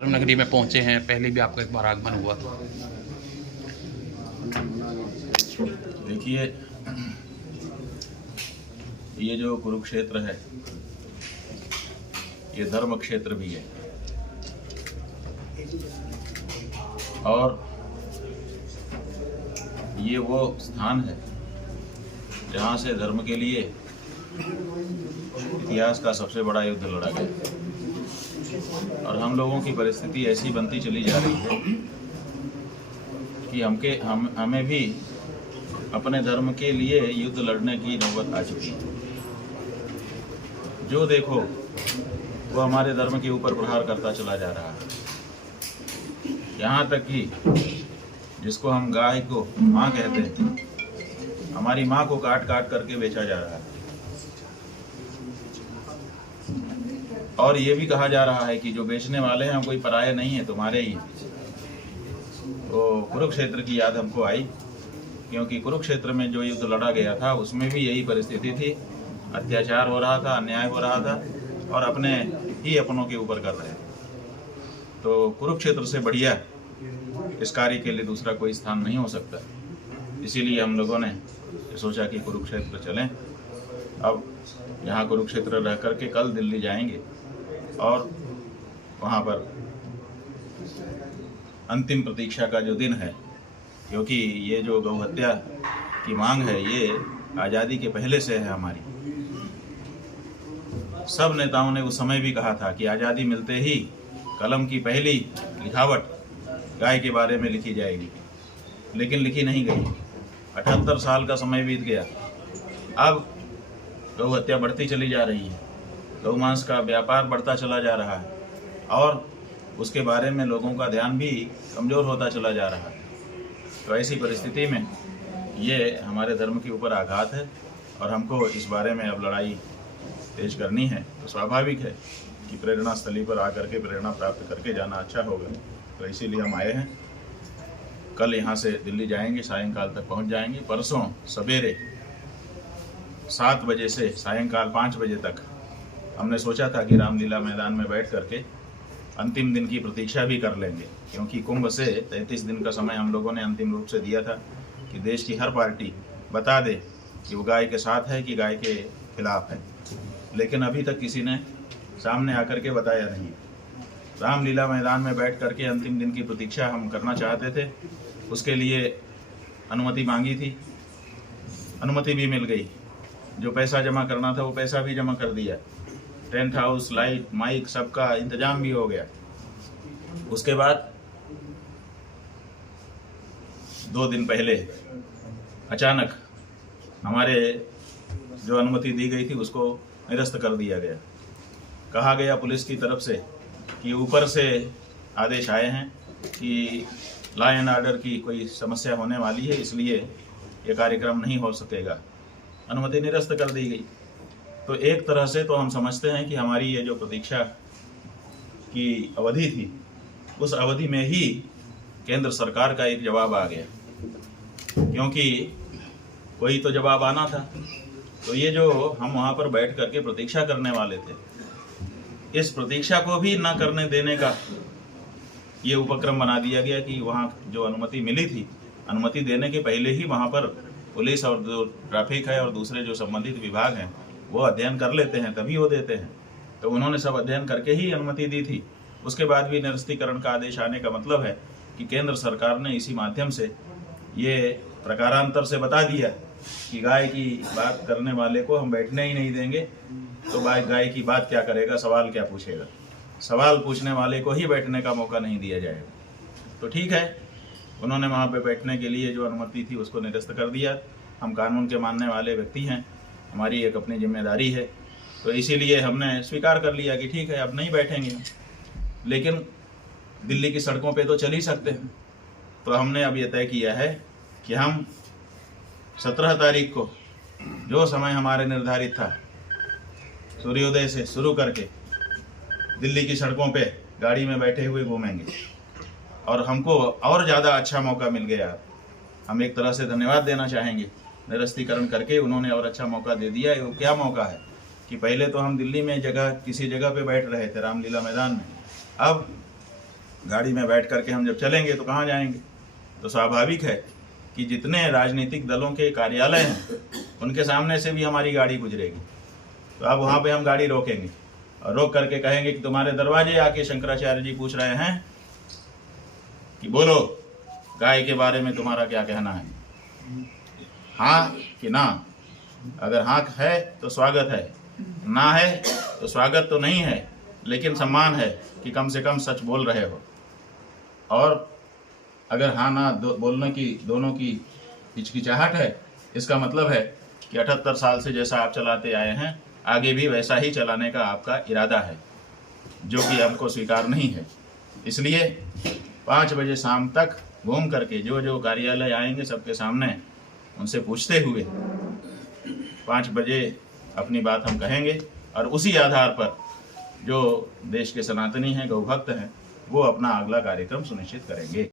नगरी में पहुंचे हैं। पहले भी आपका एक बार आगमन हुआ। देखिए, ये जो कुरुक्षेत्र है ये धर्म क्षेत्र भी है और ये वो स्थान है जहाँ से धर्म के लिए इतिहास का सबसे बड़ा युद्ध लड़ा गया। और हम लोगों की परिस्थिति ऐसी बनती चली जा रही है कि हमें भी अपने धर्म के लिए युद्ध लड़ने की नौबत आ चुकी है। जो देखो वो हमारे धर्म के ऊपर प्रहार करता चला जा रहा है। यहाँ तक कि जिसको हम गाय को माँ कहते हैं, हमारी माँ को काट काट करके बेचा जा रहा है। और ये भी कहा जा रहा है कि जो बेचने वाले हैं कोई पराये नहीं है, तुम्हारे ही। तो कुरुक्षेत्र की याद हमको आई, क्योंकि कुरुक्षेत्र में जो युद्ध लड़ा गया था उसमें भी यही परिस्थिति थी। अत्याचार हो रहा था, अन्याय हो रहा था और अपने ही अपनों के ऊपर कर रहे थे। तो कुरुक्षेत्र से बढ़िया इस कार्य के लिए दूसरा कोई स्थान नहीं हो सकता। इसीलिए हम लोगों ने सोचा कि कुरुक्षेत्र चलें। अब यहाँ कुरुक्षेत्र रह करके कल दिल्ली जाएंगे और वहाँ पर अंतिम प्रतीक्षा का जो दिन है, क्योंकि ये जो गौ हत्या की मांग है ये आज़ादी के पहले से है हमारी। सब नेताओं ने उस समय भी कहा था कि आज़ादी मिलते ही कलम की पहली लिखावट गाय के बारे में लिखी जाएगी, लेकिन लिखी नहीं गई। 78 साल का समय बीत गया। अब गौ हत्या बढ़ती चली जा रही है, गौ मांस का व्यापार बढ़ता चला जा रहा है और उसके बारे में लोगों का ध्यान भी कमज़ोर होता चला जा रहा है। तो ऐसी परिस्थिति में ये हमारे धर्म के ऊपर आघात है और हमको इस बारे में अब लड़ाई तेज करनी है। तो स्वाभाविक है कि प्रेरणा स्थली पर आकर के प्रेरणा प्राप्त करके जाना अच्छा होगा। तो इसीलिए हम आए हैं। कल यहाँ से दिल्ली जाएंगे, सायंकाल तक पहुँच जाएंगे। परसों सवेरे 7 बजे से सायंकाल 5 बजे तक हमने सोचा था कि रामलीला मैदान में बैठ करके अंतिम दिन की प्रतीक्षा भी कर लेंगे, क्योंकि कुंभ से 33 दिन का समय हम लोगों ने अंतिम रूप से दिया था कि देश की हर पार्टी बता दे कि वो गाय के साथ है कि गाय के खिलाफ है। लेकिन अभी तक किसी ने सामने आकर के बताया नहीं। रामलीला मैदान में बैठ करके अंतिम दिन की प्रतीक्षा हम करना चाहते थे। उसके लिए अनुमति मांगी थी, अनुमति भी मिल गई। जो पैसा जमा करना था वो पैसा भी जमा कर दिया। टेंट हाउस, लाइट, माइक सबका इंतजाम भी हो गया। उसके बाद 2 दिन पहले अचानक हमारे जो अनुमति दी गई थी उसको निरस्त कर दिया गया। कहा गया पुलिस की तरफ से कि ऊपर से आदेश आए हैं कि लॉ एंड ऑर्डर की कोई समस्या होने वाली है, इसलिए ये कार्यक्रम नहीं हो सकेगा। अनुमति निरस्त कर दी गई। तो एक तरह से तो हम समझते हैं कि हमारी ये जो प्रतीक्षा की अवधि थी उस अवधि में ही केंद्र सरकार का एक जवाब आ गया, क्योंकि कोई तो जवाब आना था। तो ये जो हम वहाँ पर बैठ करके प्रतीक्षा करने वाले थे, इस प्रतीक्षा को भी ना करने देने का ये उपक्रम बना दिया गया कि वहाँ जो अनुमति मिली थी, अनुमति देने के पहले ही वहाँ पर पुलिस और जो ट्रैफिक है और दूसरे जो संबंधित विभाग हैं वो अध्ययन कर लेते हैं, तभी वो देते हैं। तो उन्होंने सब अध्ययन करके ही अनुमति दी थी। उसके बाद भी निरस्तीकरण का आदेश आने का मतलब है कि केंद्र सरकार ने इसी माध्यम से ये प्रकारांतर से बता दिया कि गाय की बात करने वाले को हम बैठने ही नहीं देंगे। तो गाय की बात क्या करेगा, सवाल क्या पूछेगा? सवाल पूछने वाले को ही बैठने का मौका नहीं दिया जाएगा। तो ठीक है, उन्होंने वहाँ पे बैठने के लिए जो अनुमति थी उसको निरस्त कर दिया। हम कानून के मानने वाले व्यक्ति हैं, हमारी एक अपनी जिम्मेदारी है। तो इसीलिए हमने स्वीकार कर लिया कि ठीक है, अब नहीं बैठेंगे हम, लेकिन दिल्ली की सड़कों पे तो चल ही सकते हैं। तो हमने अब ये तय किया है कि हम 17 तारीख को जो समय हमारे निर्धारित था, सूर्योदय से शुरू करके दिल्ली की सड़कों पे गाड़ी में बैठे हुए घूमेंगे। और हमको और ज़्यादा अच्छा मौका मिल गया। हम एक तरह से धन्यवाद देना चाहेंगे। निरस्तीकरण करके उन्होंने और अच्छा मौका दे दिया। वो क्या मौका है कि पहले तो हम दिल्ली में किसी जगह पे बैठ रहे थे रामलीला मैदान में। अब गाड़ी में बैठ करके हम जब चलेंगे तो कहाँ जाएंगे? तो स्वाभाविक है कि जितने राजनीतिक दलों के कार्यालय हैं उनके सामने से भी हमारी गाड़ी गुजरेगी। तो अब वहाँ पे हम गाड़ी रोकेंगे और रोक करके कहेंगे कि तुम्हारे दरवाजे आके शंकराचार्य जी पूछ रहे हैं कि बोलो गाय के बारे में तुम्हारा क्या कहना है, हाँ कि ना। अगर हाँ है तो स्वागत है, ना है तो स्वागत तो नहीं है, लेकिन सम्मान है कि कम से कम सच बोल रहे हो। और अगर हाँ ना बोलने की दोनों की हिचकिचाहट है, इसका मतलब है कि 78 साल से जैसा आप चलाते आए हैं आगे भी वैसा ही चलाने का आपका इरादा है, जो कि हमको स्वीकार नहीं है। इसलिए 5 बजे शाम तक घूम करके जो जो कार्यालय आएंगे सबके सामने उनसे पूछते हुए 5 बजे अपनी बात हम कहेंगे और उसी आधार पर जो देश के सनातनी हैं, गौ भक्त हैं, वो अपना अगला कार्यक्रम सुनिश्चित करेंगे।